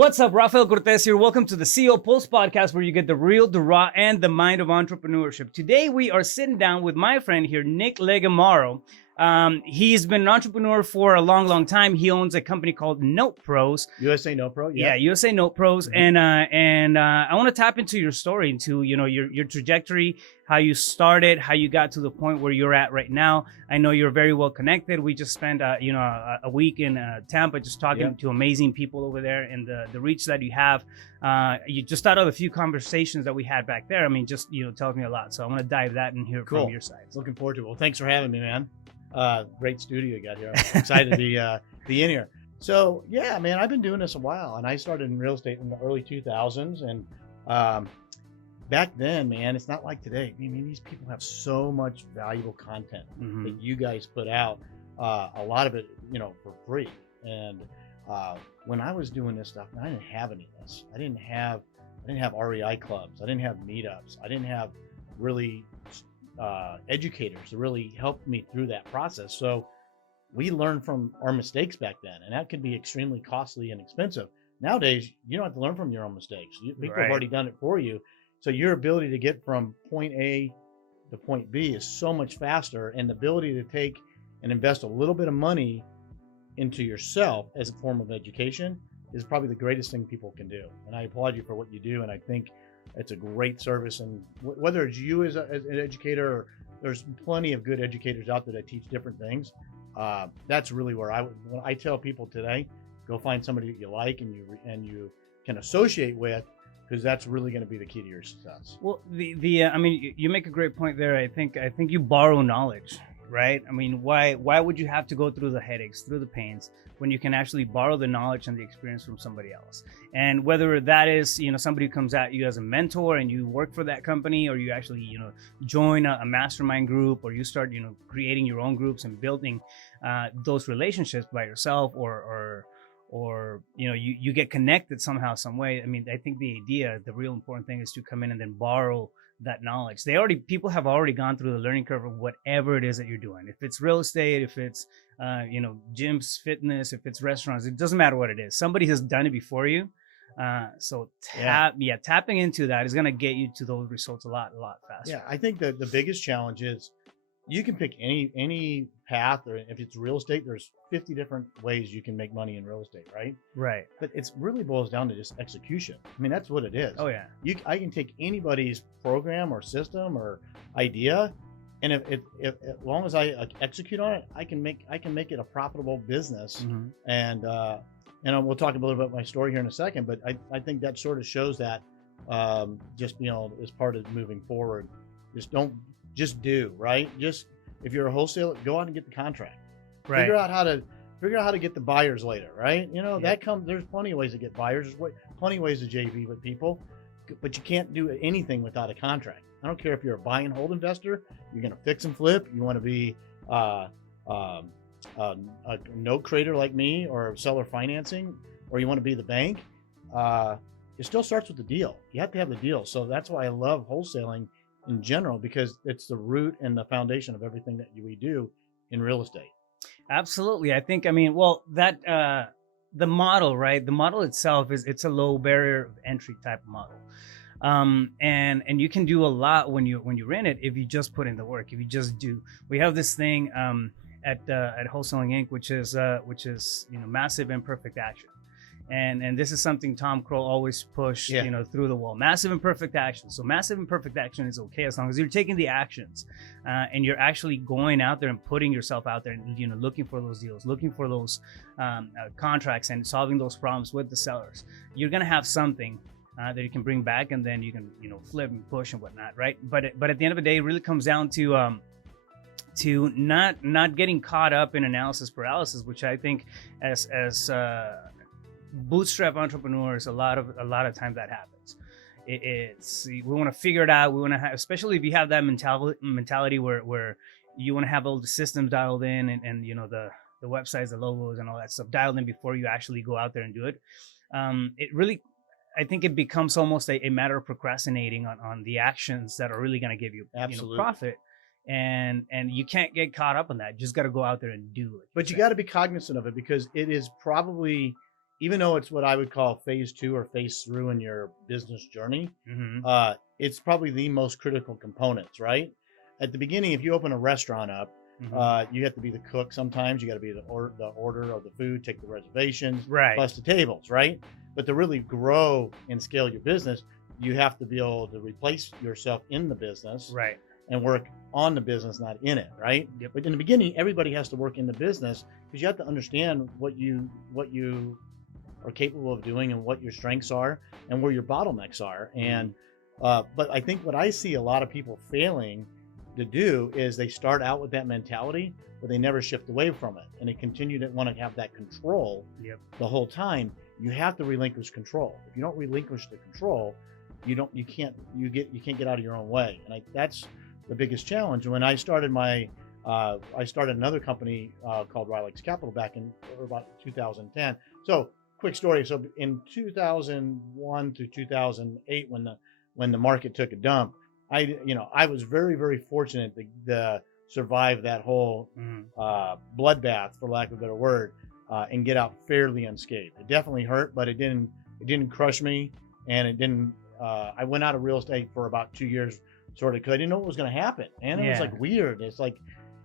What's up, Rafael Cortez here. Welcome to the CEO Pulse podcast, where you get the real, the raw, and the mind of entrepreneurship. Today, we are sitting down with my friend here, Nick Legamaro. He's been an entrepreneur for a long, long time. He owns a company called Note Pros. USA Note Pro, yeah, USA Note Pros. Mm-hmm. And I want to tap into your story, into your trajectory, how you started, how you got to the point where you're at right now. I know you're very well connected. We just spent a week in Tampa just talking to amazing people over there, and the reach that you have. You just thought of a few conversations that we had back there. I mean, just tells me a lot. So I want to dive that in here from your side. Looking forward to it. Well, thanks for having me, man. Great studio you got here. I'm excited to be in here. So yeah, man, I've been doing this a while, and I started in real estate in the early 2000s. And back then, man, it's not like today. I mean, these people have so much valuable content that you guys put out. A lot of it, for free. And when I was doing this stuff, I didn't have any of this. I didn't have REI clubs. I didn't have meetups. I didn't have really educators to really help me through that process. So we learned from our mistakes back then, and that could be extremely costly and expensive. Nowadays, you don't have to learn from your own mistakes. People have already done it for you. So your ability to get from point A to point B is so much faster, and the ability to take and invest a little bit of money into yourself as a form of education is probably the greatest thing people can do. And I applaud you for what you do, and I think it's a great service. And whether it's you as an educator, or there's plenty of good educators out there that teach different things. That's really where when I tell people today, go find somebody that you like and you can associate with, because that's really going to be the key to your success. Well, I mean, you make a great point there. I think you borrow knowledge, right? I mean, why would you have to go through the headaches, through the pains, when you can actually borrow the knowledge and the experience from somebody else? And whether that is, somebody who comes at you as a mentor and you work for that company, or you actually, join a mastermind group, or you start, creating your own groups and building those relationships by yourself, or you get connected somehow, some way. I mean, I think the real important thing is to come in and then borrow that knowledge. People have already gone through the learning curve of whatever it is that you're doing. If it's real estate, if it's gyms, fitness, if it's restaurants, it doesn't matter what it is. Somebody has done it before you. So tapping into that is going to get you to those results a lot faster. Yeah, I think that the biggest challenge is you can pick any path, or if it's real estate, there's 50 different ways you can make money in real estate, right? Right. But it really boils down to just execution. I mean, that's what it is. Oh yeah. I can take anybody's program or system or idea, and if as long as I execute on it, I can make it a profitable business. And we'll talk a little bit about my story here in a second, but I think that sort of shows that just as part of moving forward, just do right. Just if you're a wholesaler, go out and get the contract. Right. Figure out how to get the buyers later, right? There's plenty of ways to get buyers. There's plenty of ways to JV with people, but you can't do anything without a contract. I don't care if you're a buy and hold investor, you're going to fix and flip, you want to be a note creator like me, or seller financing, or you want to be the bank. It still starts with the deal. You have to have the deal. So that's why I love wholesaling in general, because it's the root and the foundation of everything that we do in real estate. Absolutely. I think, that the model, right? The model itself it's a low barrier of entry type of model. And you can do a lot when you're in it, if you just put in the work, if you just do. We have this thing at Wholesaling Inc., which is massive imperfect action. And this is something Tom Crow always pushed, through the wall. Massive imperfect action. So massive imperfect action is okay as long as you're taking the actions, and you're actually going out there and putting yourself out there, and looking for those deals, looking for those contracts, and solving those problems with the sellers. You're gonna have something that you can bring back, and then you can flip and push and whatnot, right? But at the end of the day, it really comes down to not getting caught up in analysis paralysis, which I think as bootstrap entrepreneurs, a lot of times that happens. We want to figure it out. We want to have, especially if you have that mentality where you want to have all the systems dialed in, and the websites, the logos, and all that stuff dialed in before you actually go out there and do it. It really, I think it becomes almost a matter of procrastinating on the actions that are really going to give you profit. And you can't get caught up on that. You just got to go out there and do it. But you got to be cognizant of it, because it is probably even though it's what I would call phase 2 or phase through in your business journey, it's probably the most critical components, right? At the beginning, if you open a restaurant up, you have to be the cook. Sometimes you got to be the order of the food, take the reservations, Right. plus the tables, right? But to really grow and scale your business, you have to be able to replace yourself in the business, Right. and work on the business, not in it, right? Yep. But in the beginning, everybody has to work in the business because you have to understand what you are capable of doing and what your strengths are and where your bottlenecks are. And but I think what I see a lot of people failing to do is they start out with that mentality, but they never shift away from it, and they continue to want to have that control the whole time. You have to relinquish control. If you don't relinquish the control, you can't get out of your own way. And that's the biggest challenge. When I started I started another company called L.E.S. Capital back in about 2010. So quick story. So in 2001 through 2008, when the market took a dump, I was very, very fortunate to survive that whole bloodbath, for lack of a better word, and get out fairly unscathed. It definitely hurt, but it didn't crush me, and it didn't. I went out of real estate for about 2 years, sort of, because I didn't know what was going to happen, and it was like weird. It's like,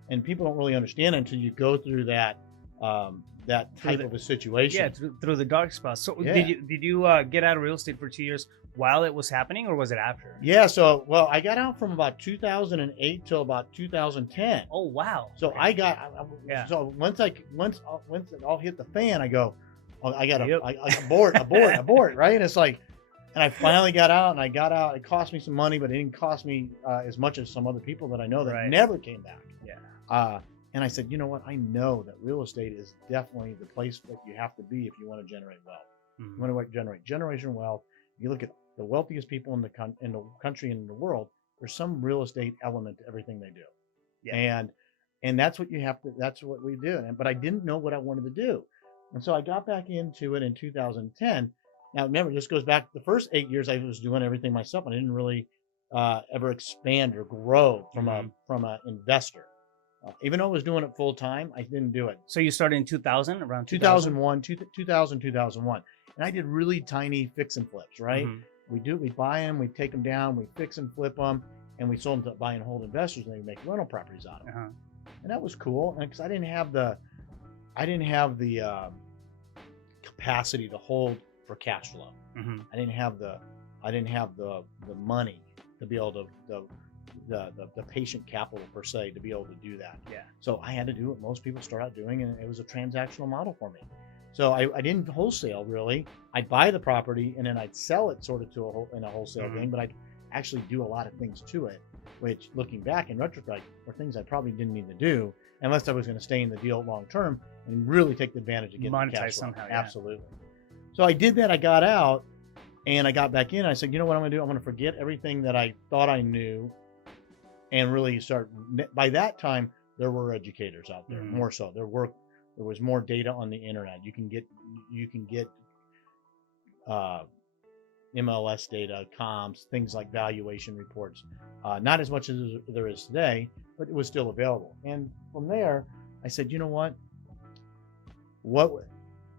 and people don't really understand it until you go through that type of a situation. Yeah, through the dark spots. So Yeah. did you get out of real estate for 2 years while it was happening, or was it after? Yeah. So, well, I got out from about 2008 till about 2010. Oh wow. So Okay. I got, Yeah. so once it all hit the fan, I go, oh, I got Yep. abort, right? And it's like, and I finally got out, and I got out. It cost me some money, but it didn't cost me as much as some other people that I know that Right. never came back. Yeah. And I said, you know what? I know that real estate is definitely the place that you have to be if you want to generate wealth. You want to generate generational wealth. You look at the wealthiest people in the country and in the world. There's some real estate element to everything they do. Yeah. And that's what you have to. That's what we do. But I didn't know what I wanted to do, and so I got back into it in 2010. Now remember, this goes back the first 8 years I was doing everything myself. I didn't really ever expand or grow from a investor. Even though I was doing it full time, I didn't do it. So you started in 2000, around 2001, 2001. And I did really tiny fix and flips, right? We buy them, we take them down, we fix and flip them, and we sold them to buy and hold investors, and they make rental properties out of them. And that was cool. And because I didn't have the capacity to hold for cash flow. I didn't have the money to be able to the patient capital per se to be able to do that. Yeah. So I had to do what most people start out doing, and it was a transactional model for me. So I didn't wholesale really. I'd buy the property and then I'd sell it sort of in a wholesale game, but I'd actually do a lot of things to it, which looking back in retrospect were things I probably didn't need to do unless I was going to stay in the deal long term and really take the advantage of getting the cash flow. Somehow. Yeah. Absolutely. So I did that. I got out and I got back in. I said, you know what I'm going to do? I'm going to forget everything that I thought I knew and really start. By that time, there were educators out there, more so. There was more data on the internet. You can get MLS data, comps, things like valuation reports. Not as much as there is today, but it was still available. And from there, I said, you know what?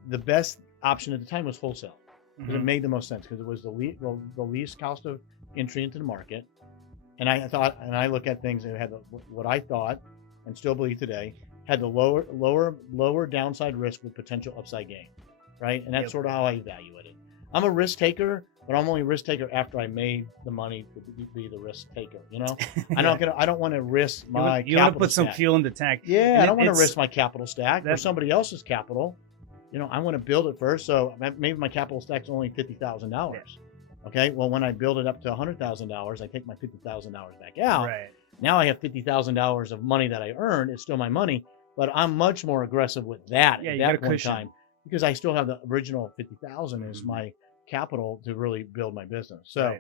The best option at the time was wholesale, because it made the most sense, because it was the least cost of entry into the market. And I thought, and I look at things that had what I thought, and still believe today, had the lower downside risk with potential upside gain, right? And that's sort of how I evaluate it. I'm a risk taker, but I'm only a risk taker after I made the money to be the risk taker. You know, I don't want to risk my. You want to put some fuel in the tank. Yeah, and I don't want to risk my capital stack or somebody else's capital. You know, I want to build it first. So maybe my capital stack's only $50,000. Okay, well, when I build it up to $100,000, I take my $50,000 back out. Right. Now I have $50,000 of money that I earned. It's still my money, but I'm much more aggressive with that at that point in time, because I still have the original $50,000 as my capital to really build my business. So,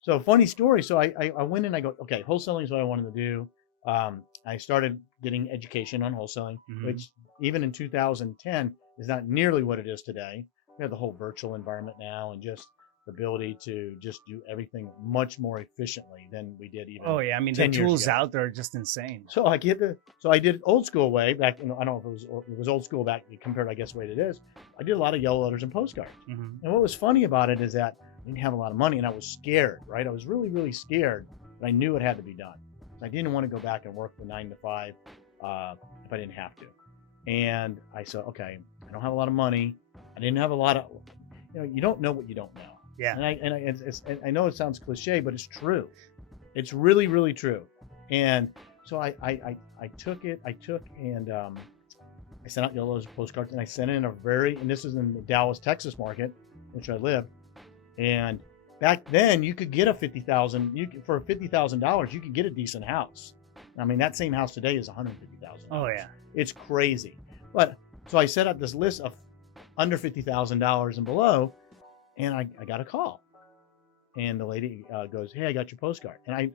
so funny story. So I went in, I go, okay, wholesaling is what I wanted to do. I started getting education on wholesaling, which even in 2010 is not nearly what it is today. We have the whole virtual environment now, and just the ability to just do everything much more efficiently than we did even. Oh yeah, I mean the 10 years tools ago. out there are just insane. So I did it old school way back. I don't know if it was old school back compared, I guess, the way it is. I did a lot of yellow letters and postcards. Mm-hmm. And what was funny about it is that I didn't have a lot of money, and I was scared. Right, I was really, really scared, but I knew it had to be done. I didn't want to go back and work the 9 to 5 if I didn't have to. And I said, okay, I don't have a lot of money. I didn't have a lot of, you don't know what you don't know. Yeah. And I know it sounds cliche, but it's true. It's really, really true. And so I took and I sent out yellow letters and postcards, and I sent it in and this is in the Dallas, Texas market, which I live. And back then you could get for $50,000, you could get a decent house. I mean, that same house today is $150,000. Oh yeah. It's crazy. But so I set up this list of under $50,000 and below, and I got a call, and the lady goes, "Hey, I got your postcard." And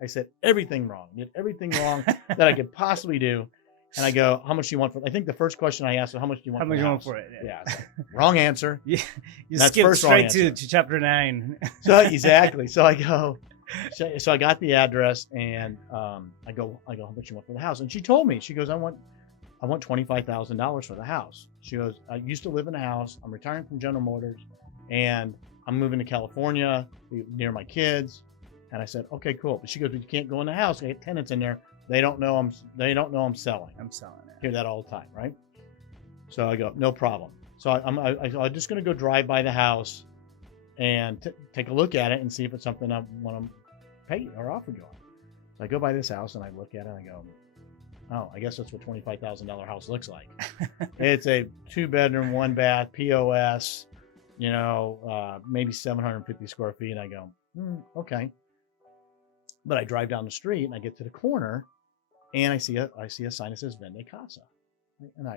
I said everything wrong, did everything wrong that I could possibly do. And I go, "How much do you want for it?" I think the first question I asked was, "How much do you want?" How much you want for it? Yeah. So, wrong answer. You That's skipped first wrong straight answer. to chapter 9. So exactly. So I go. So I got the address, and I go, "How much you want for the house?" And she told me, she goes, I want $25,000 for the house. She goes, "I used to live in a house. I'm retiring from General Motors, and I'm moving to California near my kids." And I said, "Okay, cool." But she goes, "But you can't go in the house. I have tenants in there. They don't know I'm selling." I'm selling it. Hear that all the time, right? So I go, "No problem." So I'm just going to go drive by the house and take a look at it and see if it's something I want to pay or offer you on. So I go by this house and I look at it and I go, "Oh, I guess that's what $25,000 house looks like." It's a 2-bedroom, 1-bath, POS, maybe 750 square feet. And I go, okay. But I drive down the street and I get to the corner and I see a sign that says Vende Casa. And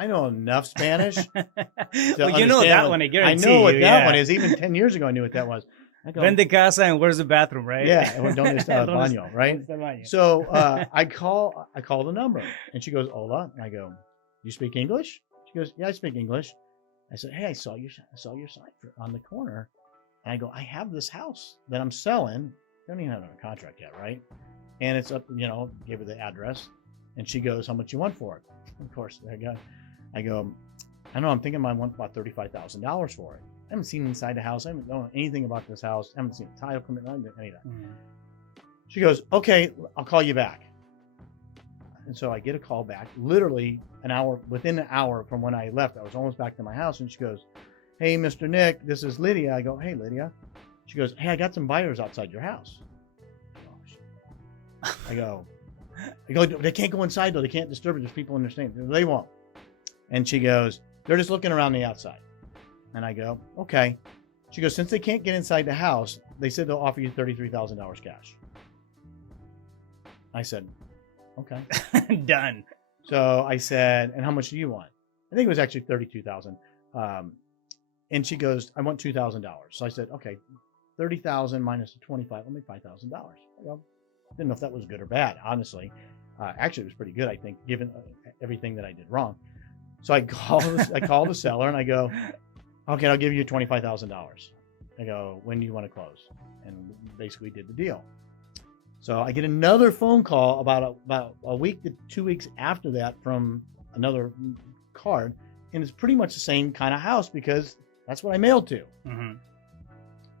I know enough Spanish. Well, you know that one, I guarantee I know what you, that yeah. one is. Even 10 years ago, I knew what that was. I go, Vende casa and where's the bathroom, right? yeah, donde está el baño, right? Donde está el baño. So I call the number, and she goes, "Hola." And I go, "You speak English?" She goes, "Yeah, I speak English." I said, "Hey, I saw your sign on the corner." And I go, "I have this house that I'm selling. Don't even have it on a contract yet, right? And it's up, give her the address." And she goes, "How much you want for it?" Of course, I go, "I know, I'm thinking I want about $35,000 for it. I haven't seen inside the house. I haven't known anything about this house. I haven't seen a title come in, any of that." Mhm. She goes, "Okay, I'll call you back." And so I get a call back, literally within an hour from when I left. I was almost back to my house, and she goes, "Hey, Mr. Nick, this is Lydia." I go, "Hey, Lydia." She goes, "Hey, I got some buyers outside your house." I go, "They can't go inside though. They can't disturb it. There's people in their staying." They won't. And she goes, "They're just looking around the outside." And I go, "Okay." She goes, "Since they can't get inside the house, they said they'll offer you $33,000 cash." I said, "Okay." Done. So I said, "And how much do you want?" I think it was actually $32,000. And she goes, "I want $2,000. So I said, "Okay, 30,000 minus the 25, I'll make $5,000. Didn't know if that was good or bad, honestly. Actually, it was pretty good, I think, given everything that I did wrong. So I call the seller and I go, "Okay, I'll give you $25,000. I go, "When do you want to close?" And basically did the deal. So I get another phone call about a week to 2 weeks after that from another card, and it's pretty much the same kind of house because that's what I mailed to. Mm-hmm.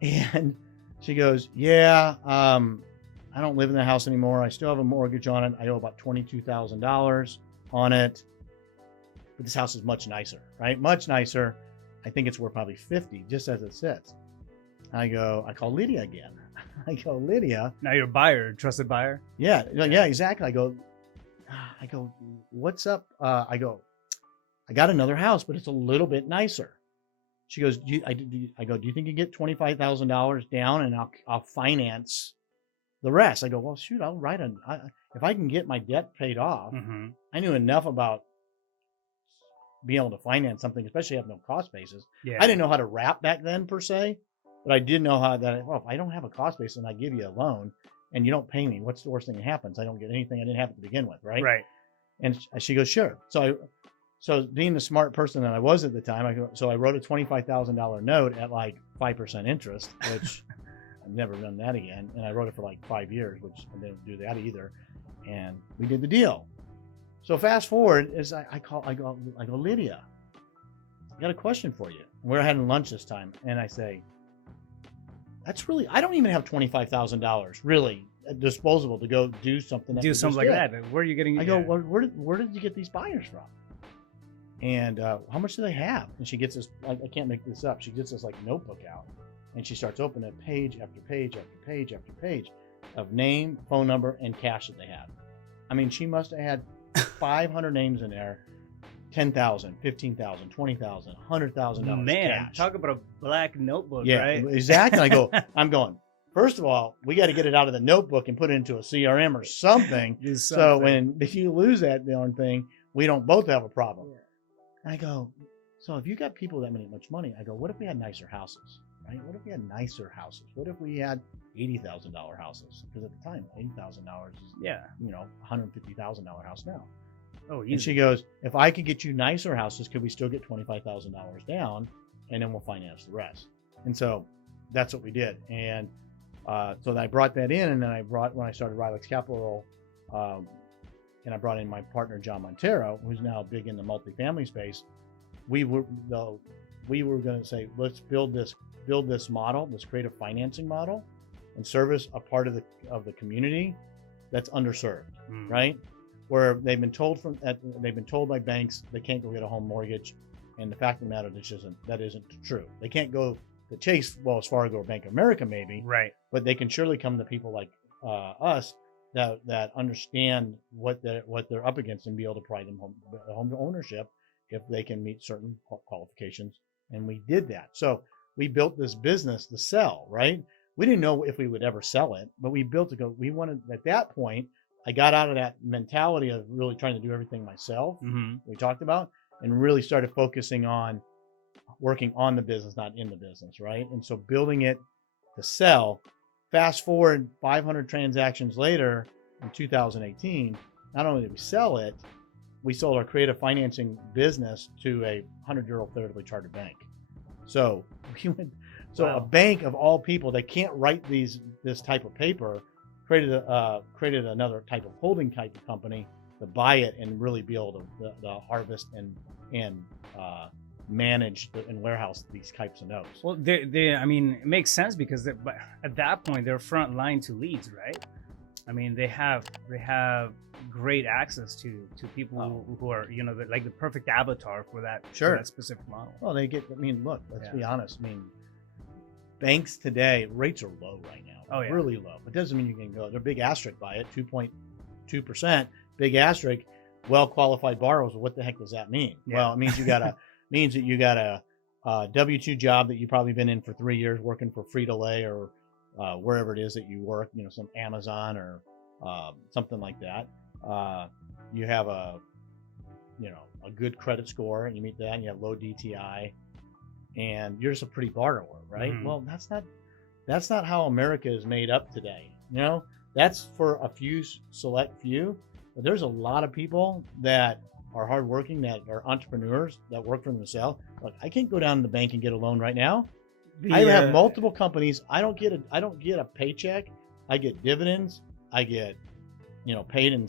And she goes, "Yeah, I don't live in the house anymore. I still have a mortgage on it. I owe about $22,000 on it, but this house is much nicer, right? Much nicer. I think it's worth probably 50, just as it sits." I call Lydia again. I go, "Lydia." Now you're a buyer, trusted buyer. Yeah, exactly. I go, "What's up?" I got another house, but it's a little bit nicer. She goes, "Do you think you get $25,000 down and I'll finance the rest?" I go, "Well, shoot, I'll write if I can get my debt paid off." Mm-hmm. I knew enough about being able to finance something, especially have no cost basis. Yeah. I didn't know how to wrap back then per se, but I did know if I don't have a cost basis and I give you a loan and you don't pay me, what's the worst thing that happens? I don't get anything I didn't have to begin with, right? Right. And she goes, "Sure." So So being the smart person that I was at the time, I wrote a $25,000 note at like 5% interest, which I've never done that again. And I wrote it for like 5 years, which I didn't do that either. And we did the deal. So fast forward, as I go, Lydia, I got a question for you. We're having lunch this time, and I say, I don't even have $25,000 really disposable to go do something. Like that. Where are you getting? I go, well, where did you get these buyers from? And how much do they have? And she gets this, I can't make this up. She gets this like notebook out, and she starts opening page after page after page after page of name, phone number, and cash that they have. I mean, she must have had 500 names in there, 10,000, 15,000, 20,000, $100,000 Man, cash. talk about a black notebook, Yeah, right? Exactly. I'm going, first of all, we got to get it out of the notebook and put it into a CRM or something. So if you lose that darn thing, we don't both have a problem. Yeah. I go, so if you got people that much money, I go, what if we had nicer houses, right? What if we had nicer houses? What if we had $80,000 houses? Because at the time, $80,000 is, $150,000 house now. Oh, easy. And she goes, if I could get you nicer houses, could we still get $25,000 down, and then we'll finance the rest? And so that's what we did. And so I brought that in, and then when I started L.E.S.S Capital, and I brought in my partner John Montero, who's now big in the multifamily space. We were going to say, let's build this model, this creative financing model, and service a part of the community that's underserved, right? Where they've been told by banks they can't go get a home mortgage, and the fact of the matter is that isn't true. They can't go to Chase, Wells Fargo, or Bank of America maybe, right? But they can surely come to people like us that understand what they're up against and be able to provide them home ownership if they can meet certain qualifications. And we did that. So we built this business to sell, right? We didn't know if we would ever sell it, but we built it. We wanted, at that point, I got out of that mentality of really trying to do everything myself, we talked about, and really started focusing on working on the business, not in the business, right? And so building it to sell. Fast forward 500 transactions later in 2018, not only did we sell it, we sold our creative financing business to a 100-year-old federally chartered bank. So wow. A bank of all people that can't write this type of paper created another type of holding type of company to buy it and really be able to harvest and manage and warehouse these types of notes. Well, it makes sense because at that point they're front line to leads, right? I mean, they have great access to people who are like the perfect avatar for that specific model. Well, let's be honest. I mean, banks today rates are low right now. Oh yeah, really low. It doesn't mean you can go. They're big asterisk by it, 2.2%. Big asterisk. Well qualified borrowers. What the heck does that mean? Yeah. Well, it means that you got a W-2 job that you've probably been in for 3 years working for Frito-Lay or wherever it is that you work, some Amazon or something like that. You have a good credit score, and you meet that, and you have low DTI, and you're just a pretty borrower, right? Mm-hmm. Well, that's not how America is made up today. That's for a few select few, but there's a lot of people that are hardworking, that are entrepreneurs, that work for themselves. Look, I can't go down to the bank and get a loan right now. I have multiple companies. I don't get a paycheck. I get dividends. I get, paid in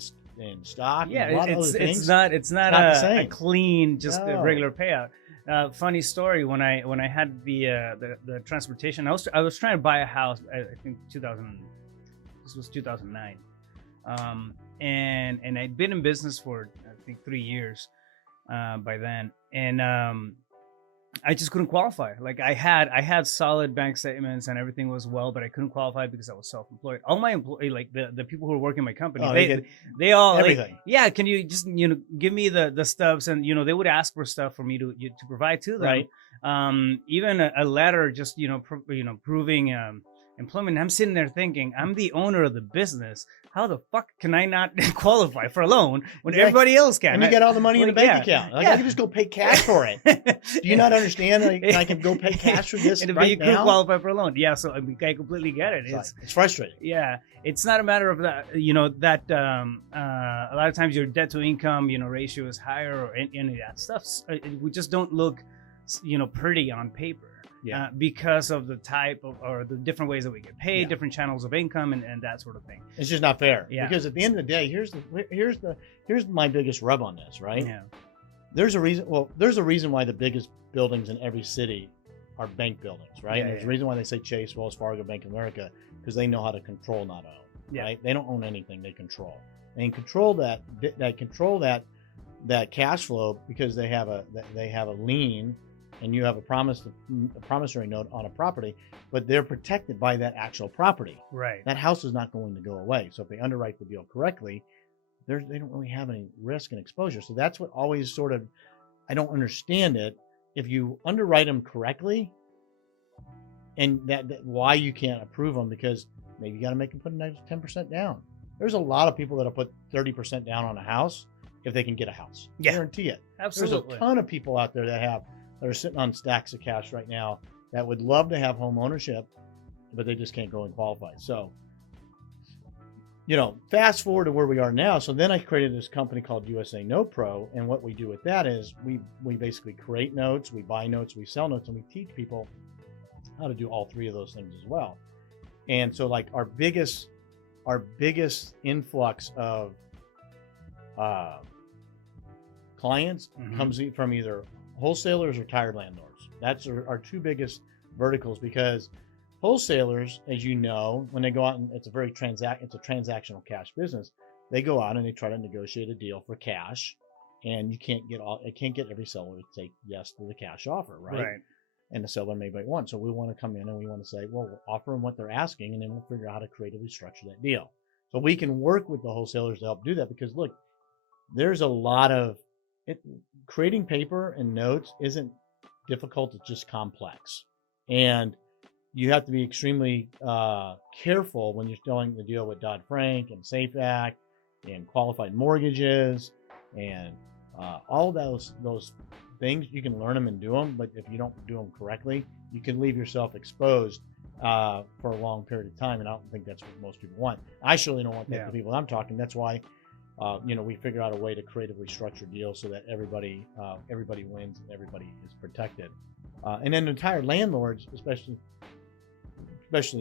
stock. Yeah, and a lot of other things. It's not a clean, just a regular payout. Funny story. When I had the transportation, I was trying to buy a house. I think 2000. This was 2009, and I'd been in business for I think 3 years by then, and I just couldn't qualify. Like I had solid bank statements and everything was well, but I couldn't qualify because I was self-employed. All my employees, like the people who were working in my company, they all everything. Like, can you just give me the stubs, and they would ask for stuff for me to provide to them. Right. Even a letter, just proving employment. I'm sitting there thinking, I'm the owner of the business. How the fuck can I not qualify for a loan when everybody else can? And you get all the money in the bank yeah. account. Like, I can just go pay cash for it. Do you not understand? Like, I can go pay cash for this and right you now? could qualify for a loan. Yeah, so I mean, I completely get it. It's frustrating. Yeah, it's not a matter of that. You know that a lot of times your debt to income, ratio is higher, or any of that stuff. We just don't look, pretty on paper. Yeah. Because of the type of, or the different ways that we get paid, Yeah. different channels of income, and that sort of thing. It's just not fair. Yeah. Because at the end of the day, here's my biggest rub on this, right? Yeah. There's a reason. Well, there's a reason why the biggest buildings in every city are bank buildings, right? Yeah, And there's a reason why they say Chase, Wells Fargo, Bank of America, because they know how to control, not own. Yeah. Right? They don't own anything; they control. And control that cash flow because they have a lien, and you have a promissory note on a property, but they're protected by that actual property. Right. That house is not going to go away. So if they underwrite the deal correctly, they don't really have any risk and exposure. So that's what always sort of, I don't understand it. If you underwrite them correctly, and that why you can't approve them, because maybe you got to make them put a 10% down. There's a lot of people that'll put 30% down on a house if they can get a house. Yeah. Guarantee it. Absolutely. There's a ton of people out there that are sitting on stacks of cash right now that would love to have home ownership, but they just can't go and qualify. So, fast forward to where we are now. So then I created this company called USA Note Pro. And what we do with that is we basically create notes, we buy notes, we sell notes, and we teach people how to do all three of those things as well. And so like our biggest influx of clients comes from either wholesalers or tired landlords. That's our two biggest verticals, because wholesalers, as you know, when they go out, and it's a transactional cash business, they go out and they try to negotiate a deal for cash, and it can't get every seller to say yes to the cash offer, right? And the seller may buy one. So we want to come in and we want to say, well, we'll offer them what they're asking, and then we'll figure out how to creatively structure that deal. So we can work with the wholesalers to help do that, because look, there's a lot of creating paper and notes isn't difficult. It's just complex. And you have to be extremely careful when you're doing the deal with Dodd-Frank and SAFE Act and qualified mortgages and all those things. You can learn them and do them, but if you don't do them correctly, you can leave yourself exposed for a long period of time. And I don't think that's what most people want. I surely don't want that for people I'm talking. That's why we figure out a way to creatively structure deals so that everybody wins and everybody is protected. And then the tired landlords, especially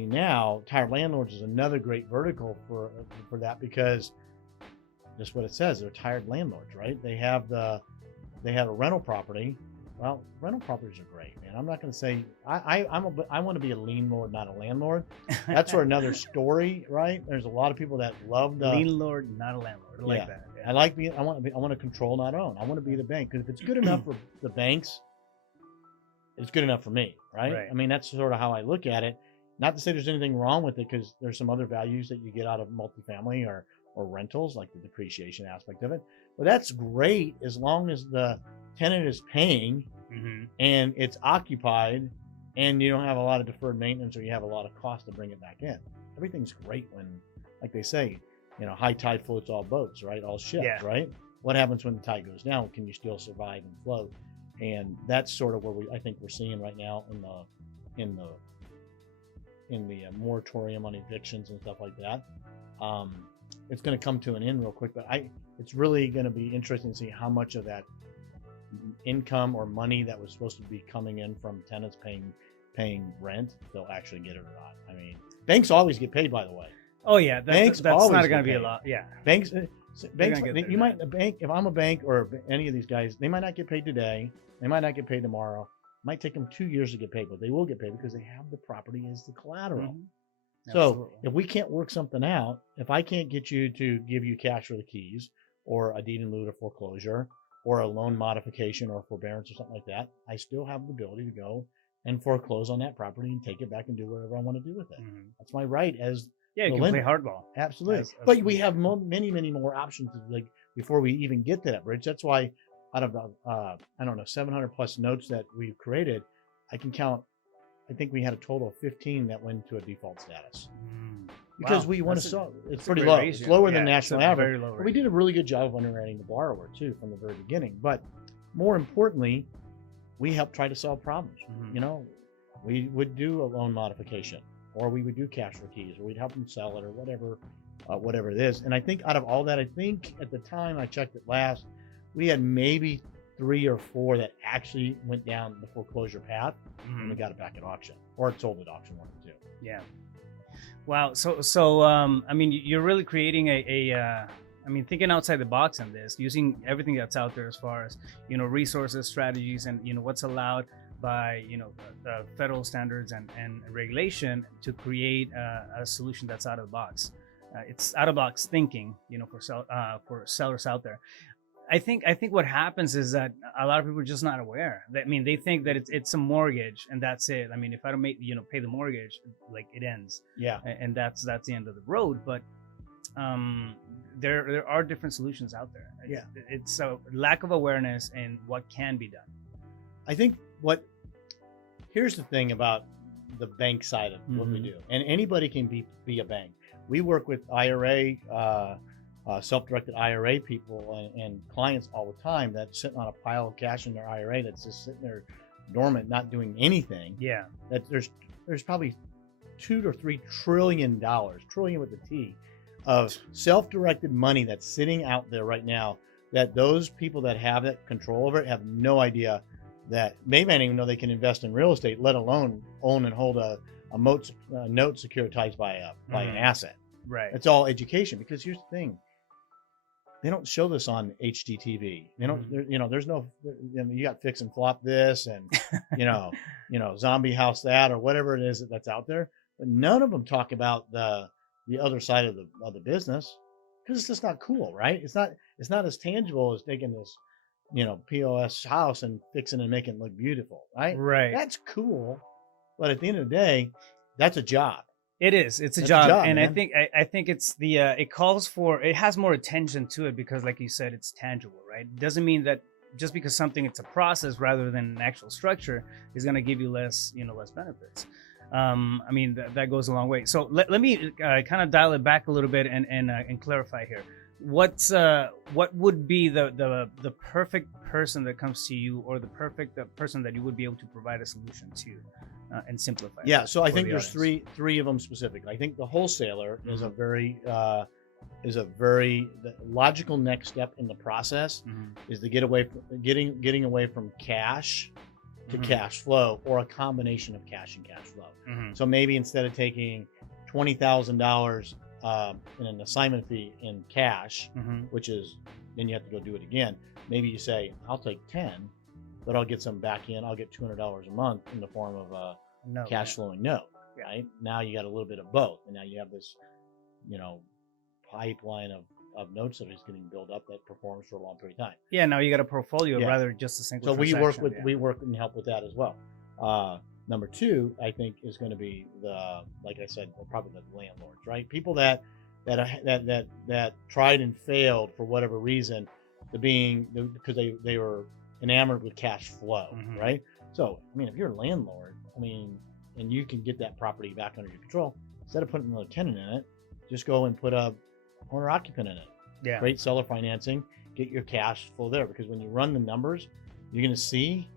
now, tired landlords is another great vertical for that, because just what it says, they're tired landlords, right? They have a rental property. Well, rental properties are great, man. I'm not going to say I want to be a lien lord, not a landlord. That's for another story, right? There's a lot of people that love the lien lord, not a landlord. I like that. Yeah. I want to control, not own. I want to be the bank, because if it's good enough for the banks, it's good enough for me, right? I mean, that's sort of how I look at it. Not to say there's anything wrong with it, because there's some other values that you get out of multifamily or rentals, like the depreciation aspect of it. But that's great as long as the tenant is paying and it's occupied, and you don't have a lot of deferred maintenance, or you have a lot of cost to bring it back in. Everything's great when, like they say, high tide floats all boats, right? All ships, right? What happens when the tide goes down? Can you still survive and float? And that's sort of where I think we're seeing right now in the moratorium on evictions and stuff like that. It's going to come to an end real quick, but it's really going to be interesting to see how much of that income or money that was supposed to be coming in from tenants paying rent, they'll actually get it or not. I mean, banks always get paid, by the way. Oh yeah, that's not going to be a lot. Yeah, banks. You might if I'm a bank or any of these guys, they might not get paid today. They might not get paid tomorrow. It might take them 2 years to get paid, but they will get paid because they have the property as the collateral. So if we can't work something out, if I can't get you to give you cash for the keys, or a deed in lieu to foreclosure, or a loan modification or forbearance or something like that, I still have the ability to go and foreclose on that property and take it back and do whatever I want to do with it. That's my right as you can play hardball. Absolutely. But we have many more options before we even get to that bridge. That's why out of 700 plus notes that we've created, I can count I think we had a total of 15 that went to a default status. Wow, Because we want to that's sell. It's that's a pretty great low. ratio. It's lower Yeah, than it's a national average. very low But we did a really good job of underwriting the borrower too from the very beginning. But more importantly, we helped try to solve problems. Mhm. You know, we would do a loan modification, or we would do cash for keys, or we'd help them sell it, or whatever it is. And I think out of all that, I think at the time I checked it last, we had maybe 3 or 4 that actually went down the foreclosure path, and we got it back at auction, or it sold at auction 1 or 2. Yeah. Wow. So I mean, you're really creating I mean, thinking outside the box on this, using everything that's out there as far as, resources, strategies, and, what's allowed by, the federal standards and regulation to create a solution that's out of the box. It's out of box thinking, for sellers out there. I think what happens is that a lot of people are just not aware. I mean, they think that it's a mortgage and that's it. I mean, if I don't pay the mortgage, like it ends. Yeah. And that's the end of the road. But there are different solutions out there. Yeah. It's a lack of awareness in what can be done. I think here's the thing about the bank side of what we do, and anybody can be a bank. We work with IRA, self-directed IRA people and clients all the time that's sitting on a pile of cash in their IRA that's just sitting there dormant, not doing anything. Yeah. That there's probably $2 to $3 trillion, trillion with a T, of self-directed money that's sitting out there right now, that those people that have that control over it have no idea that they may not even know they can invest in real estate, let alone own and hold a note securitized by an asset. Right. It's all education, because here's the thing. They don't show this on HGTV. They don't, there's no, you got fix and flop this and, zombie house that, or whatever it is that's out there. But none of them talk about the other side of the business, because it's just not cool, right? It's not as tangible as taking this, POS house and fixing and making it look beautiful, right? Right. That's cool. But at the end of the day, that's a job. It is. It's a job, and man. I think it's it calls for, it has more attention to it because, like you said, it's tangible, right? It doesn't mean that just because it's a process rather than an actual structure is going to give you less benefits. I mean that goes a long way. So let me kind of dial it back a little bit and clarify here. What would be the perfect person that comes to you, or the perfect person that you would be able to provide a solution to? And simplify. Yeah, so I think there's audience. three of them specifically. I think the wholesaler is a very the logical next step in the process is to getting away from cash to cash flow, or a combination of cash and cash flow. So maybe instead of taking $20,000 in an assignment fee in cash, which is then you have to go do it again. Maybe you say, I'll take 10. But I'll get some back in. I'll get $200 a month in the form of a cash flowing note, right? Now you got a little bit of both. And now you have this, pipeline of notes that is getting built up that performs for a long period of time. Yeah, now you got a portfolio rather than just a single transaction. So we work and help with that as well. Number 2, I think, is going to be like I said, probably the landlords, right? People that tried and failed for whatever reason, because they were enamored with cash flow, right? So, I mean, if you're a landlord, and you can get that property back under your control, instead of putting another tenant in it, just go and put a owner occupant in it. Yeah. Great seller financing, get your cash flow there, because when you run the numbers, you're going to see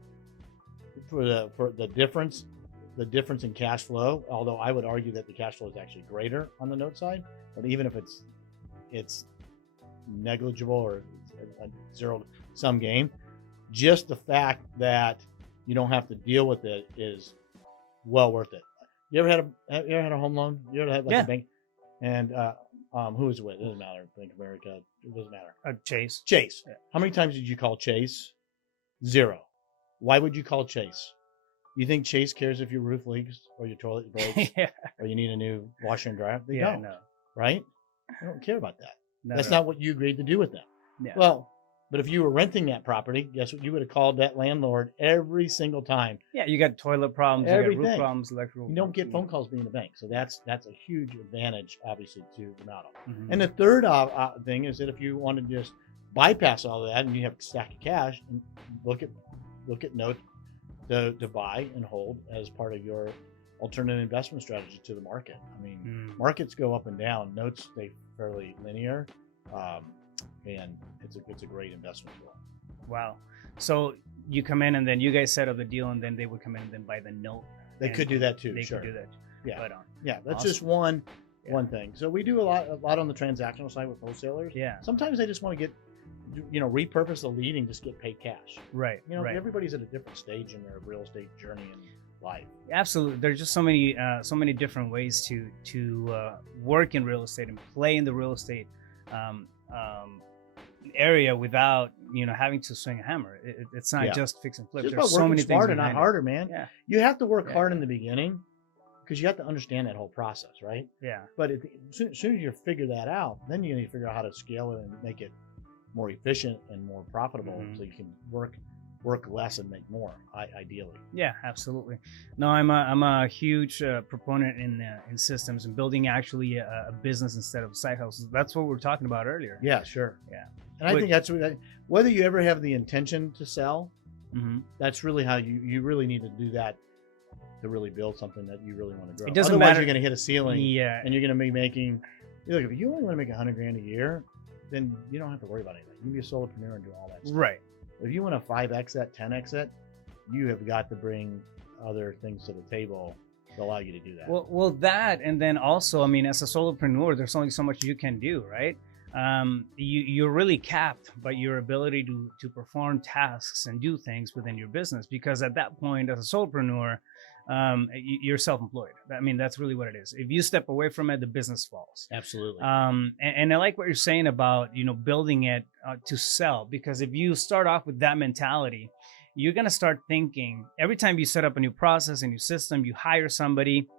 for the difference in cash flow. Although I would argue that the cash flow is actually greater on the note side, but even if it's negligible or a zero-sum game, just the fact that you don't have to deal with it is well worth it. You ever had a home loan? You ever had a bank? And who was it with? It doesn't matter. Bank of America. It doesn't matter. Chase. Chase. Yeah. How many times did you call Chase? 0. Why would you call Chase? You think Chase cares if your roof leaks or your toilet breaks or you need a new washer and dryer? They don't. No. Right? They don't care about that. That's not what you agreed to do with them. Yeah. Well, but if you were renting that property, guess what? You would have called that landlord every single time. Yeah, you got toilet problems, you got roof problems, electrical. You don't get phone calls being a bank, so that's a huge advantage, obviously, to the model. And the third thing is that if you want to just bypass all of that and you have a stack of cash and look at note to buy and hold as part of your alternative investment strategy to the market. I mean, markets go up and down, notes stay fairly linear, and it's a great investment tool. Wow. So you come in and then you guys set up the deal, and then they would come in and then buy the note. They could do that too. They Sure. could do that. Yeah. Right on. Yeah. That's Awesome. just one thing. So we do a lot on the transactional side with wholesalers. Yeah. Sometimes they just want to get, repurpose the lead and just get paid cash. Right. Right. Everybody's at a different stage in their real estate journey and life. Absolutely. There's just so many different ways to work in real estate and play in the real estate area without having to swing a hammer. It's not just fix and flip. It's There's just so about many working things smarter, not behind harder, man. Yeah. You have to work hard in the beginning because you have to understand that whole process, right? Yeah. But as soon as you figure that out, then you need to figure out how to scale it and make it more efficient and more profitable, so you can work less and make more, ideally. Yeah, absolutely. No, I'm a huge proponent in systems and building actually a business instead of side hustles. That's what we were talking about earlier. Yeah, sure. Yeah. And I think that's whether you ever have the intention to sell, that's really how you really need to do that to really build something that you really want to grow. It doesn't Otherwise, matter. you're going to hit a ceiling, and you're going to be making. Look, if you only want to make $100,000 a year, then you don't have to worry about anything. You can be a solopreneur and do all that stuff. Right. If you want to 5x that, 10x it, you have got to bring other things to the table to allow you to do that. Well, that, and then also, I mean, as a solopreneur, there's only so much you can do, right? You're really capped by your ability to perform tasks and do things within your business, because at that point, as a solopreneur, you're self-employed. I mean, that's really what it is. If you step away from it, the business falls. Absolutely. And I like what you're saying about, building it to sell, because if you start off with that mentality, you're going to start thinking every time you set up a new process, a new system, you hire somebody,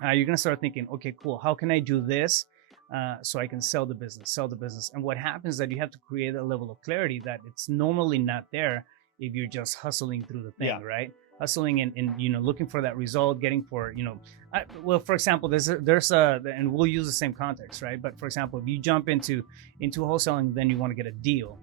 you're going to start thinking, okay, cool. How can I do this? So I can sell the business. And what happens is that you have to create a level of clarity that it's normally not there if you're just hustling through the thing, right? Hustling and looking for that result, getting for, well, for example, there's and we'll use the same context, right? But for example, if you jump into wholesaling, then you want to get a deal.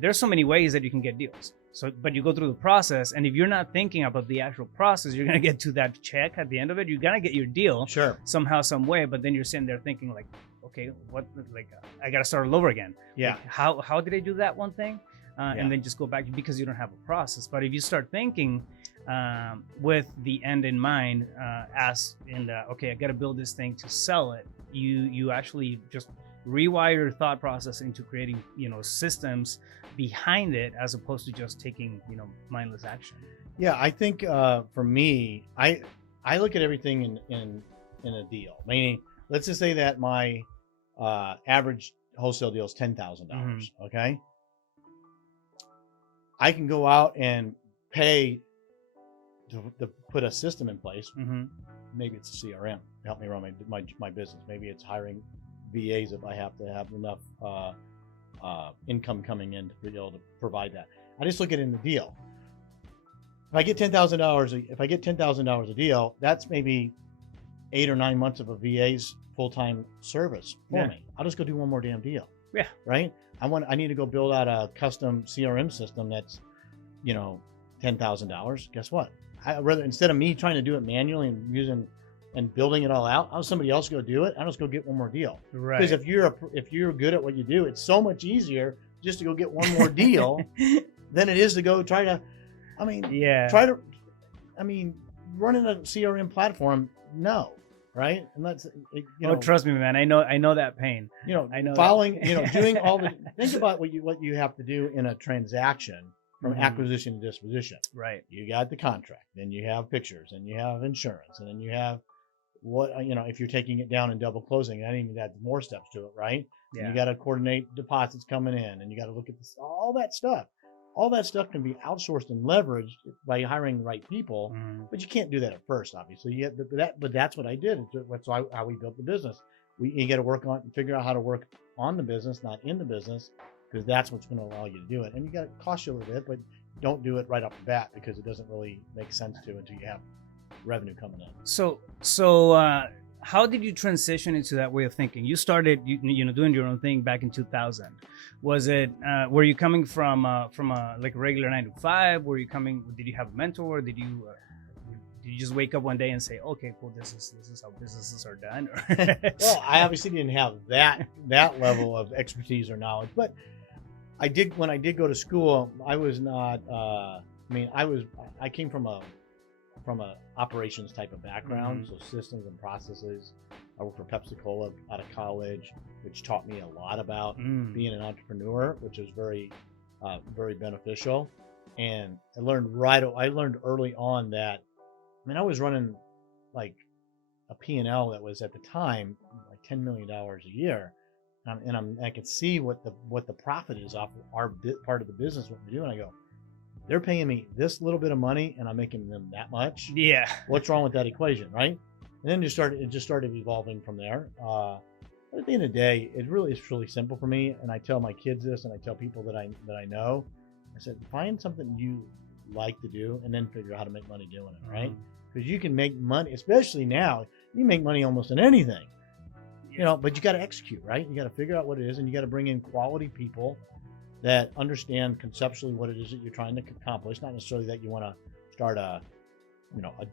There's so many ways that you can get deals. So, but you go through the process, and if you're not thinking about the actual process, you're gonna get to that check at the end of it. You're gonna get your deal, somehow, some way. But then you're sitting there thinking like, okay, what? Like, I gotta start all over again. Yeah. Like, how did I do that one thing? And then just go back, because you don't have a process. But if you start thinking with the end in mind, okay, I gotta build this thing to sell it. You actually just rewire your thought process into creating systems behind it, as opposed to just taking mindless action. Yeah, I think for me, I look at everything in a deal. Meaning, let's just say that my average wholesale deal is $10,000. Okay, I can go out and pay to put a system in place. Maybe it's a CRM to help me run my business. Maybe it's hiring VAs if I have to have enough income coming in to be able to provide that. I just look at it in the deal. If I get $10,000 a deal, that's maybe 8 or 9 months of a VA's full-time service for me. I'll just go do one more damn deal. Yeah. Right. I need to go build out a custom CRM system that's, $10,000. Guess what? Instead of me trying to do it manually and building it all out, I'll somebody else go do it. I'll just go get one more deal. Right. Because if you're good at what you do, it's so much easier just to go get one more deal than it is to go try to. Running a CRM platform, no, right? And that's trust me, man. I know that pain. I know following, doing all the. Think about what you have to do in a transaction. From acquisition to disposition. Right. You got the contract, then you have pictures, and you have insurance, and then you have if you're taking it down and double closing, that even adds more steps to it, right? Yeah. And you got to coordinate deposits coming in, and you got to look at all that stuff. All that stuff can be outsourced and leveraged by hiring the right people, but you can't do that at first, obviously. But that's what I did. That's how we built the business. You got to work on and figure out how to work on the business, not in the business. Because that's what's going to allow you to do it. And you got to cost you a little bit, but don't do it right off the bat, because it doesn't really make sense to until you have revenue coming in. So how did you transition into that way of thinking? You started, doing your own thing back in 2000. Was it, were you coming from a like a regular 9 to 5? Did you have a mentor? Did you just wake up one day and say, okay, cool, this is how businesses are done? Well, I obviously didn't have that level of expertise or knowledge, but when I did go to school, I was not, I came from a operations type of background, so systems and processes. I worked for Pepsi-Cola out of college, which taught me a lot about being an entrepreneur, which was very, very beneficial. And I learned early on that, I was running like a P&L that was at the time like $10 million a year, and I could see what the profit is off of our part of the business, what we do, and I go, they're paying me this little bit of money and I'm making them that much. Yeah. What's wrong with that equation, right? And then it just started evolving from there. But at the end of the day, it's really simple for me. And I tell my kids this, and I tell people that I know, I said, find something you like to do and then figure out how to make money doing it, right? Because you can make money, especially now, you make money almost in anything, but you got to execute, right? You got to figure out what it is, and you got to bring in quality people that understand conceptually what it is that you're trying to accomplish. Not necessarily that you want to start a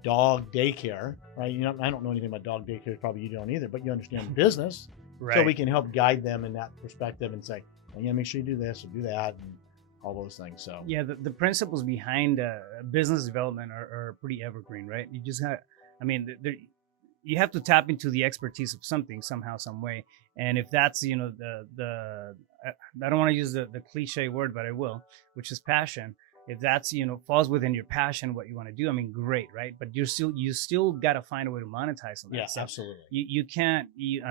dog daycare, right? I don't know anything about dog daycares, probably you don't either, but you understand the business. Right. So we can help guide them in that perspective and say, well, make sure you do this or do that and all those things. So yeah, the principles behind business development are pretty evergreen, right? You just got, you have to tap into the expertise of something somehow, some way. And if that's, I don't want to use the cliche word, but I will, which is passion. If that's, falls within your passion, what you want to do, great, right? But you still got to find a way to monetize on that. Yeah, stuff. absolutely. You can't, you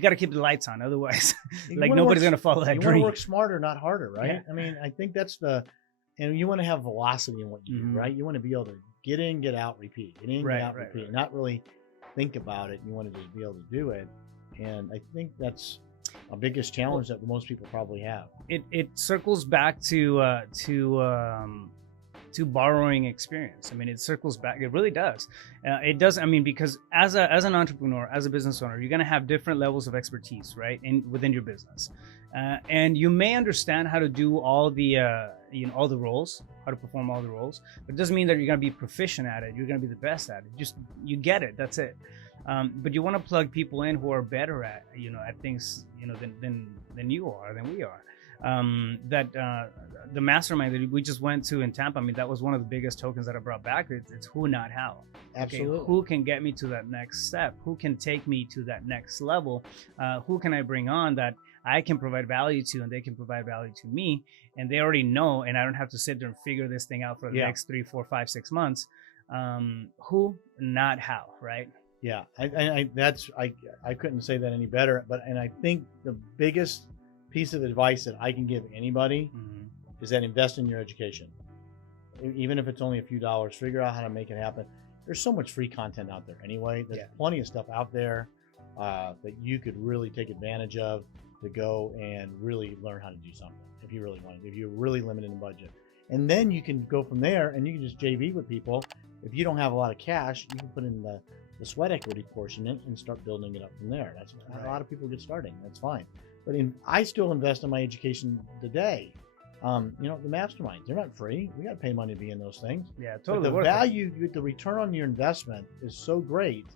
got to keep the lights on. Otherwise, nobody's going to follow that dream. You want to work smarter, not harder, right? Yeah. I think that's and you want to have velocity in what you do, right? You want to be able to get in, get out, repeat. Get in, get out, repeat. Right. Not really think about it. You want to just be able to do it. And I think that's a biggest challenge that most people probably have. It circles back to borrowing experience. It circles back. It really does. It does. Because as an entrepreneur, as a business owner, you're going to have different levels of expertise, right? Within your business, and you may understand how to do all the all the roles, how to perform all the roles, but it doesn't mean that you're going to be proficient at it. You're going to be the best at it. Just you get it. That's it. But you want to plug people in who are better at at things than you are, than we are. The mastermind that we just went to in Tampa, that was one of the biggest tokens that I brought back. It's who, not how. Absolutely. Okay, who can get me to that next step? Who can take me to that next level? Who can I bring on that I can provide value to, and they can provide value to me, and they already know, and I don't have to sit there and figure this thing out for the next 3, 4, 5, 6 months. Who, not how, right? Yeah, I couldn't say that any better. And I think the biggest piece of advice that I can give anybody is that invest in your education. Even if it's only a few dollars, figure out how to make it happen. There's so much free content out there anyway. There's plenty of stuff out there that you could really take advantage of to go and really learn how to do something if you really want to, if you're really limited in budget. And then you can go from there and you can just JV with people. If you don't have a lot of cash, you can put in the sweat equity portion in and start building it up from there. That's a lot of people get starting. That's fine. But I still invest in my education today. The masterminds, they're not free. We got to pay money to be in those things. Yeah, totally. But the value, the return on your investment is so great.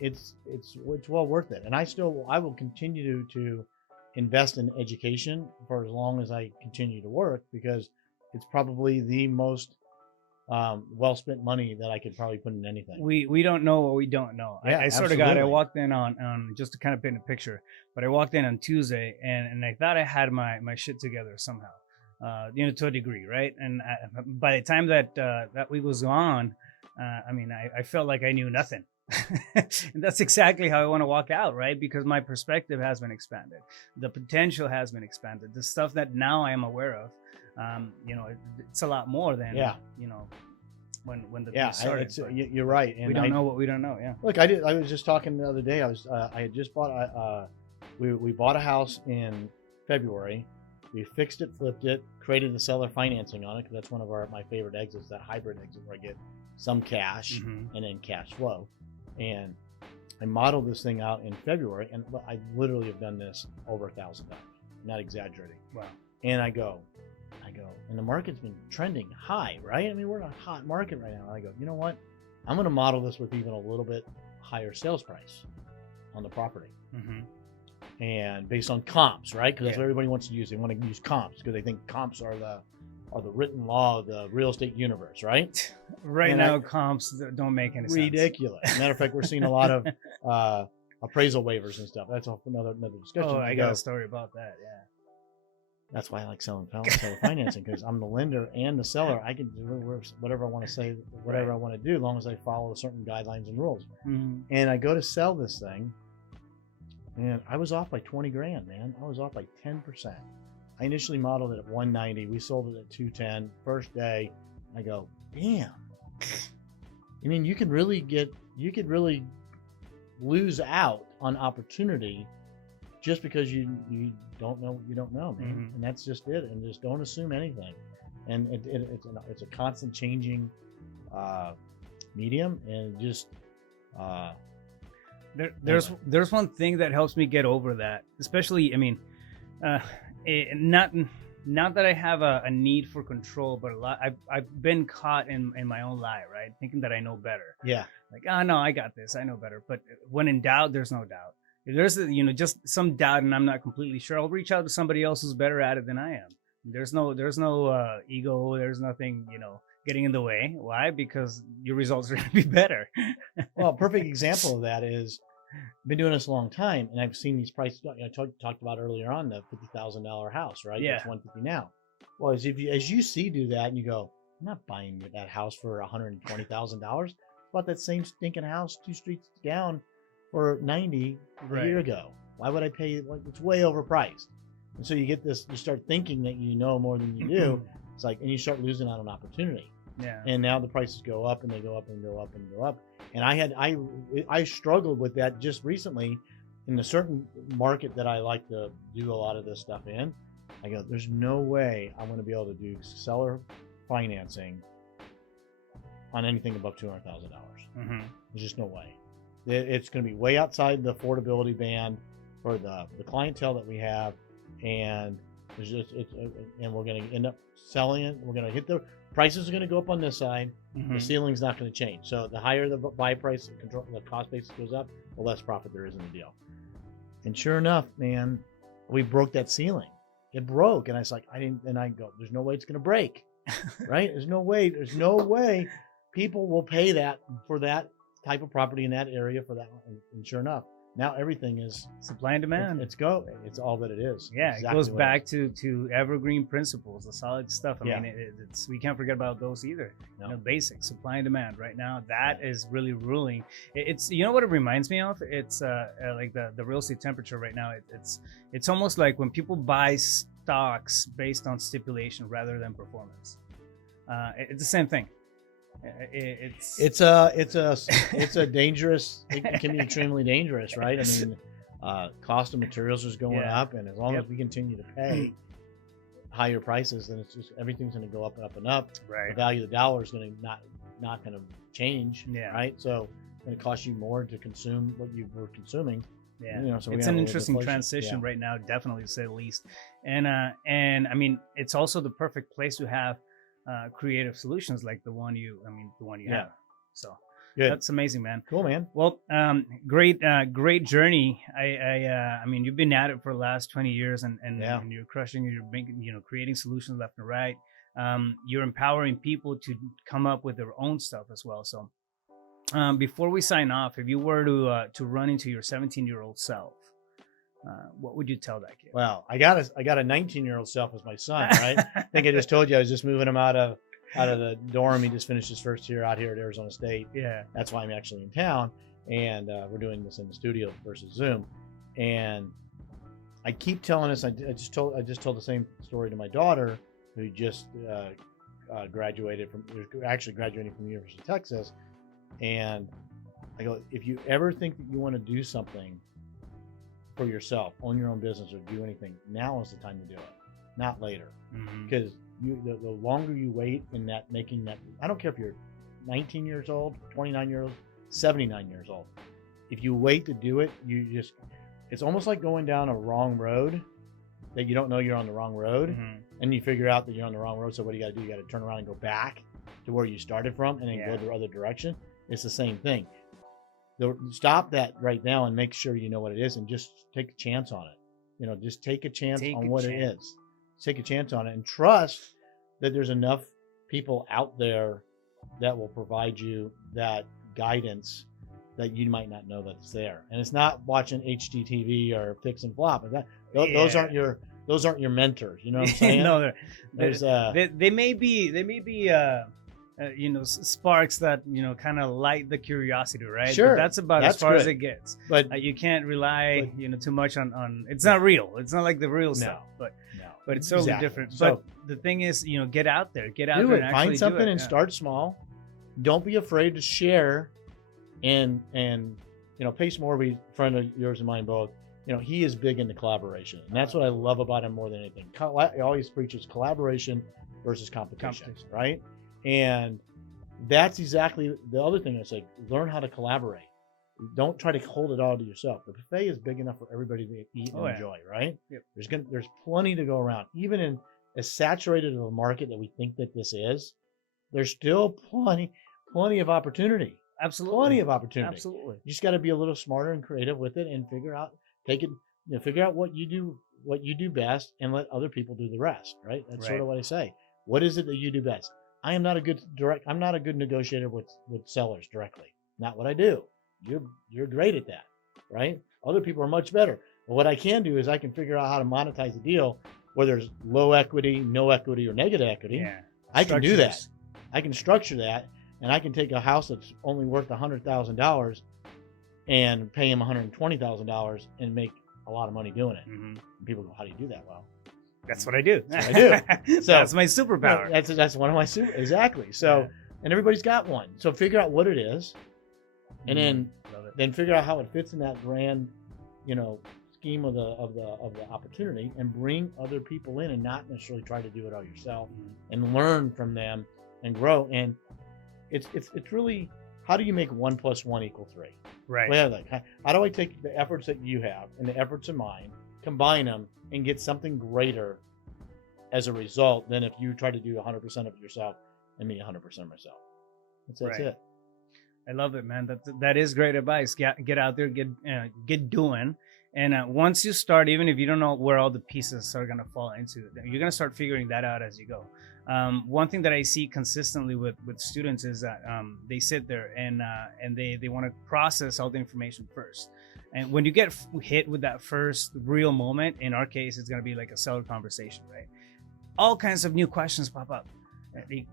It's well worth it. And I will continue to invest in education for as long as I continue to work, because it's probably the most well spent money that I could probably put in anything. We don't know what we don't know. Yeah, I sort of I walked in on just to kind of paint a picture, but I walked in on Tuesday and I thought I had my shit together somehow, to a degree, right? And by the time that week was on, I felt like I knew nothing. And that's exactly how I want to walk out, right? Because my perspective has been expanded, the potential has been expanded, the stuff that now I am aware of. It's a lot more than when the piece started. You're right. And we don't know what we don't know. Yeah. Look, I was just talking the other day. I had just bought we bought a house in February. We fixed it, flipped it, created the seller financing on it, because that's one of my favorite exits, that hybrid exit where I get some cash and then cash flow. And I modeled this thing out in February, and I literally have done this over 1,000 times. I'm not exaggerating. Wow. And I go, and the market's been trending high, right? I mean, we're in a hot market right now. And I go, you know what? I'm going to model this with even a little bit higher sales price on the property. Mm-hmm. And based on comps, right? Because that's what everybody wants to use. They want to use comps because they think comps are the written law of the real estate universe, right? Right now, comps don't make any sense. Ridiculous. Matter of fact, we're seeing a lot of appraisal waivers and stuff. That's another discussion. Oh, I got a story about that. Yeah. That's why I like seller financing, because I'm the lender and the seller. I can do whatever I want to say, whatever I want to do, as long as I follow certain guidelines and rules. Mm-hmm. And I go to sell this thing, and I was off by 20 grand, man. I was off by 10%. I initially modeled it at 190. We sold it at 210. First day, I go, damn. I mean, you could really lose out on opportunity just because you don't know what you don't know, man. Mm-hmm. And that's just it. And just don't assume anything. And it's a constant changing medium, and just there's one thing that helps me get over that, especially, I mean, not that I have a need for control, but I've been caught in my own lie, right? Thinking that I know better. Yeah. Like, oh no, I got this, I know better. But when in doubt, there's no doubt. If there's just some doubt and I'm not completely sure, I'll reach out to somebody else who's better at it than I am. There's no ego. There's nothing, getting in the way. Why? Because your results are going to be better. Well, a perfect example of that is, I've been doing this a long time, and I've seen these prices. I talked about earlier on the $50,000 house, right? Yeah. That's $150 now. Well, as you do that, and you go, I'm not buying that house for $120,000. Bought that same stinking house 2 streets down for $90 a year ago. Why would I pay? It's way overpriced. And so you get this. You start thinking that you know more than you do. It's like, and you start losing out on opportunity. Yeah. And now the prices go up, and they go up and go up and go up. And I struggled with that just recently in a certain market that I like to do a lot of this stuff in. I go, there's no way I'm going to be able to do seller financing on anything above $200,000. Mm-hmm. There's just no way. It's going to be way outside the affordability band for the clientele that we have, and and we're going to end up selling it. We're going to hit the prices are going to go up on this side. Mm-hmm. The ceiling's not going to change. So the higher the buy price, the cost basis goes up, the less profit there is in the deal. And sure enough, man, we broke that ceiling. It broke, and I was like, I go, there's no way it's going to break, right? There's no way people will pay that for that type of property in that area for that. And sure enough, now everything is supply and demand. It's all that it is. Yeah, exactly. It goes back to evergreen principles, the solid stuff. I mean, it's we can't forget about those either. No. Basic supply and demand right now. That is really ruling. It's what it reminds me of. It's like the real estate temperature right now. It's almost like when people buy stocks based on stipulation rather than performance. It's the same thing. It's a dangerous. It can be extremely dangerous, right? I mean, cost of materials is going up, and as long as we continue to pay higher prices, then it's just everything's going to go up and up and up. Right. The value of the dollar is going to not going to change. Yeah. Right. So it's going to cost you more to consume what you were consuming. Yeah. So it's an interesting transition right now, definitely, to say the least. And I mean, it's also the perfect place to have creative solutions like the one you have. So good. That's amazing, man. Cool, man. Well, great journey. I mean, you've been at it for the last 20 years, and you're crushing. You're making, creating solutions left and right. You're empowering people to come up with their own stuff as well. So, before we sign off, if you were to run into your 17-year-old self, what would you tell that kid? Well, I got a 19-year-old self as my son, right? I think I just told you I was just moving him out of the dorm. He just finished his first year out here at Arizona State. Yeah, that's why I'm actually in town, and we're doing this in the studio versus Zoom. And I keep telling this. I just told the same story to my daughter, who just graduating from the University of Texas. And I go, if you ever think that you want to do something for yourself, own your own business, or do anything, now is the time to do it, not later. Because the longer you wait in that, making that, I don't care if you're 19 years old, 29 years old, 79 years old, if you wait to do it, it's almost like going down a wrong road that you don't know you're on the wrong road, and you figure out that you're on the wrong road. So what do you got to do? You got to turn around and go back to where you started from, and then go the other direction. It's the same thing. Stop that right now and make sure you know what it is, and just take a chance on it. Just take a chance on what it is. Take a chance on it, and trust that there's enough people out there that will provide you that guidance that you might not know that it's there. And it's not watching HGTV or Fix and Flop. Those aren't your mentors. You know what I'm saying? No, they may be sparks that kind of light the curiosity, right? Sure, but that's about as far as it gets. But you can't rely too much on it's not real. It's not like the real stuff, but it's totally different. So, but the thing is, get out there, do there it. and Find something and Yeah. start small. Don't be afraid to share, and Pace Morby, friend of yours and mine both, he is big into collaboration, and that's what I love about him more than anything. He always preaches collaboration versus competition, right? And that's exactly the other thing I say. Learn how to collaborate. Don't try to hold it all to yourself. The buffet is big enough for everybody to eat and enjoy, right? Yep. There's plenty to go around. Even in as saturated of a market that we think that this is, there's still plenty of opportunity. Absolutely. Plenty of opportunity. Absolutely. You just got to be a little smarter and creative with it, and figure out what you do best, and let other people do the rest, right? That's sort of what I say. What is it that you do best? I'm not a good negotiator with sellers directly. Not what I do. You're great at that, right? Other people are much better. But what I can do is I can figure out how to monetize a deal, whether it's low equity, no equity, or negative equity. Yeah. I can do that. I can structure that, and I can take a house that's only worth $100,000 and pay him $120,000 and make a lot of money doing it. Mm-hmm. And people go, "How do you do that?" Well, that's what I do. That's what I do. So that's my superpower. That's one of my exactly. So, and everybody's got one. So figure out what it is, and then figure out how it fits in that grand, scheme of the opportunity, and bring other people in, and not necessarily try to do it all yourself, and learn from them and grow. And it's really, how do you make 1 + 1 = 3? Right. Well, how do I take the efforts that you have and the efforts of mine, combine them, and get something greater as a result than if you try to do 100% of it yourself and me 100% myself. That's it. I love it, man. That is great advice. Get out there, get doing. And once you start, even if you don't know where all the pieces are going to fall into, you're going to start figuring that out as you go. One thing that I see consistently with students is that they sit there and they want to process all the information first. And when you get hit with that first real moment, in our case, it's going to be like a seller conversation, right? All kinds of new questions pop up.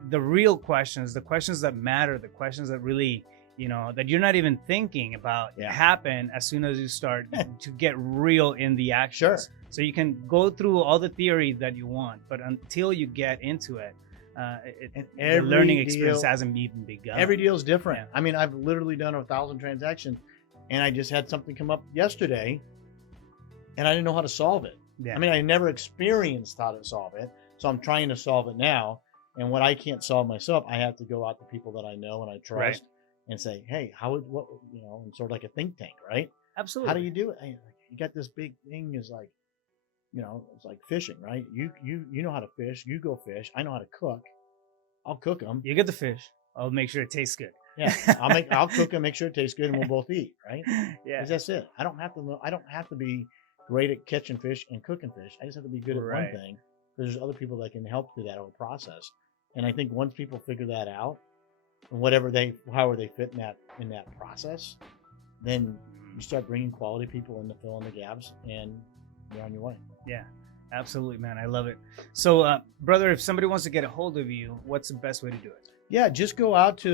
The real questions, the questions that matter, the questions that really, that you're not even thinking about, happen as soon as you start to get real in the actions. Sure. So you can go through all the theory that you want, but until you get into it, the learning experience hasn't even begun. Every deal is different. Yeah. I mean, I've literally done 1,000 transactions, and I just had something come up yesterday, and I didn't know how to solve it. Yeah. I mean, I never experienced how to solve it, so I'm trying to solve it now. And what I can't solve myself, I have to go out to people that I know and I trust, and say, "Hey, and sort of like a think tank, right? Absolutely. How do you do it? You got this big thing, is like, it's like fishing, right? You know how to fish. You go fish. I know how to cook. I'll cook them. You get the fish. I'll make sure it tastes good. Yeah, I'll cook them, make sure it tastes good, and we'll both eat, right? Yeah, that's it. I don't have to be great at catching fish and cooking fish. I just have to be good at one thing. There's other people that can help through that whole process. And I think once people figure that out, and however they fit in that process, then you start bringing quality people in to fill in the gaps, and you're on your way. Yeah, absolutely, man. I love it. So, brother, if somebody wants to get a hold of you, what's the best way to do it? Yeah, just go out to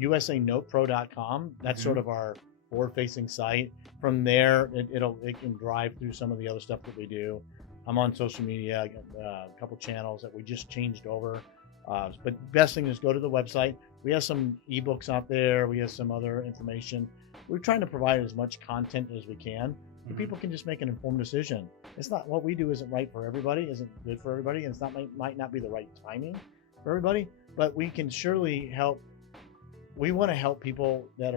usanotepro.com. That's sort of our forward-facing site. From there, it can drive through some of the other stuff that we do. I'm on social media, a couple channels that we just changed over. But best thing is go to the website. We have some ebooks out there. We have some other information. We're trying to provide as much content as we can, so people can just make an informed decision. It's not, what we do isn't right for everybody, isn't good for everybody, and might not be the right timing for everybody. But we can surely help we want to help people that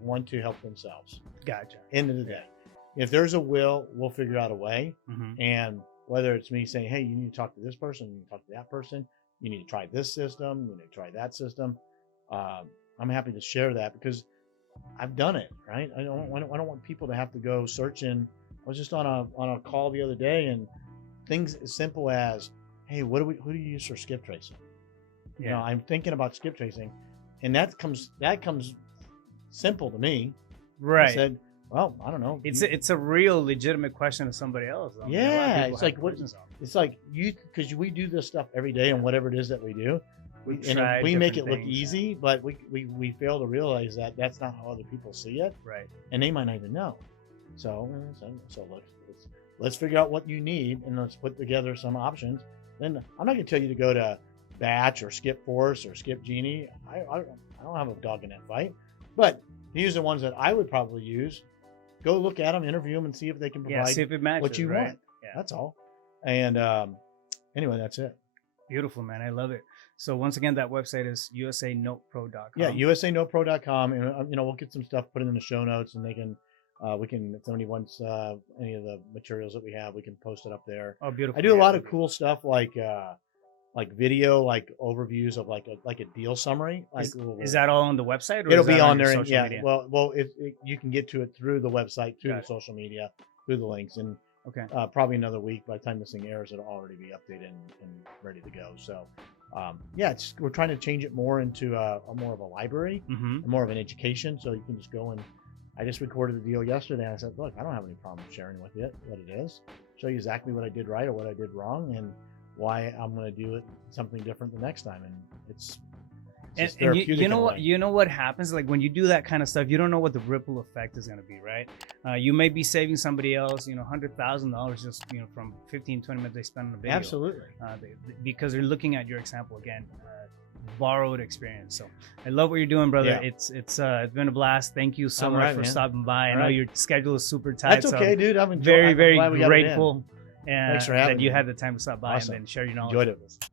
want to help themselves. Gotcha. End of the day, if there's a will, we'll figure out a way. Mm-hmm. And whether it's me saying, hey, you need to talk to this person, you need to talk to that person, you need to try this system, you need to try that system. I'm happy to share that because I've done it, right? I don't want people to have to go searching. I was just on a call the other day, and things as simple as, hey, who do you use for skip tracing? You know, I'm thinking about skip tracing, and that comes simple to me. Right. I said, well, I don't know. It's a real legitimate question to somebody else. I mean, yeah, it's like because we do this stuff every day, and whatever it is that we do, we make it look easy, but we fail to realize that that's not how other people see it, right? And they might not even know. So let's figure out what you need, and let's put together some options. Then I'm not going to tell you to go to Batch or Skip Force or Skip Genie. I don't have a dog in that fight, but these are the ones that I would probably use. Go look at them, interview them, and see if they can provide see if it matches, what you want. Yeah. That's all. And anyway, that's it. Beautiful, man. I love it. So once again, that website is usanotepro.com. Yeah, usanotepro.com, and we'll get some stuff put in the show notes, and they can we can, if somebody wants any of the materials that we have, we can post it up there. Oh, beautiful. I do a lot of cool stuff like video, like overviews of like a deal summary. Like is that all on the website? Or it'll be on there. Social media? Well, you can get to it through the website, through the social media, through the links, and probably another week. By the time this thing airs, it'll already be updated and ready to go. So, we're trying to change it more into a more of a library, more of an education. So you can just go and. I just recorded the deal yesterday, and I said, look, I don't have any problem sharing with you what it is. Show you exactly what I did right or what I did wrong, and why I'm going to do it something different the next time. And it's therapeutic. You know what happens? Like when you do that kind of stuff, you don't know what the ripple effect is going to be, right? You may be saving somebody else, $100,000 just, from 15, 20 minutes they spend on a video. Absolutely. Because they're looking at your example again. Borrowed experience. So I love what you're doing, brother. Yeah. It's been a blast. Thank you so much for stopping by. I know your schedule is super tight. That's okay, dude. I'm very grateful Thanks for having me. that you had the time to stop by and share your knowledge. Enjoyed it.